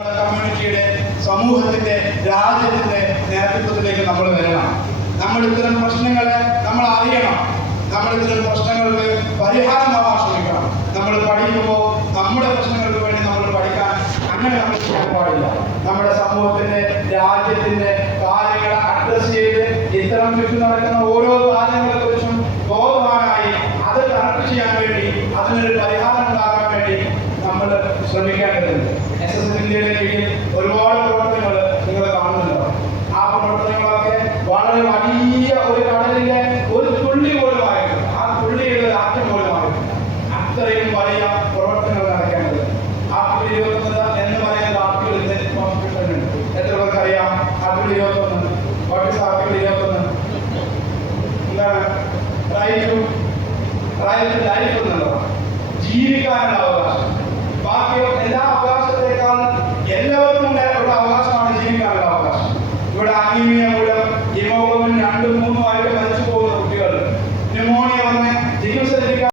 കമ്മ്യൂണിറ്റിയുടെ, സമൂഹത്തിന്റെ, രാജ്യത്തിന്റെ നേതൃത്വത്തിലേക്ക് നമ്മൾ വരണം. നമ്മൾ ഇത്തരം പ്രശ്നങ്ങളെ നമ്മൾ അറിയണം. നമ്മൾ ഇത്തരം പ്രശ്നങ്ങൾക്ക് പരിഹാരമാവാൻ ശ്രമിക്കണം. നമ്മൾ പഠിക്കുമ്പോൾ നമ്മുടെ പ്രശ്നങ്ങൾക്ക് വേണ്ടി നമ്മൾ പഠിക്കാൻ അങ്ങനെ നമ്മൾ ചെയ്യാൻ പാടില്ല. നമ്മുടെ സമൂഹത്തിന്റെ, രാജ്യത്തിന്റെ കാര്യങ്ങൾ അഡ്രസ് ചെയ്ത് ഇത്തരം ചുറ്റും നടക്കുന്ന ഓരോ കാര്യങ്ങളെ കുറിച്ചും ബോധവാനായി അത് കറക്റ്റ് ചെയ്യാൻ വേണ്ടി, അതിനൊരു പരിഹാരം ഉണ്ടാകാൻ വേണ്ടി നമ്മൾ ശ്രമിക്കേണ്ടതുണ്ട്. SSNDയുടെ കീഴിൽ ഒരുപാട് പ്രവർത്തനങ്ങൾ നിങ്ങൾ കാണുന്നുണ്ടോ? ആ പ്രവർത്തനങ്ങളൊക്കെ വളരെ വലിയ ഒരു കടലിലെ ഒരു തുള്ളി പോലും ആയിട്ടില്ല. ആ തുള്ളിയുടെ ഒരു അറ്റം പോലും ആയിട്ടില്ല. അത്രയും വലിയ പ്രവർത്തനങ്ങൾ നടക്കേണ്ടത്. ആർട്ടിക്കിൾ 21 എന്ന് പറയുന്ന ആർട്ടിക്കിൾ കോൺസ്റ്റിറ്റ്യൂഷനുണ്ട്. എത്ര പേർക്ക് അറിയാം? ആർട്ടിക്കിൾ 21. What is article 21? എന്താണ്? റൈറ്റ് ടു ലൈഫ് എന്നുള്ളതാണ്. ജീവിക്കാനുള്ള അവകാശം. ബാക്കി എല്ലാ അവകാശത്തെക്കാളും എല്ലാവർക്കും ഉള്ള അവകാശമാണ് ജീവിക്കാനുള്ള അവകാശം. ഇവിടെ അനീമിയ മൂലം ഹിമോഗ്ലോബിൻ 2,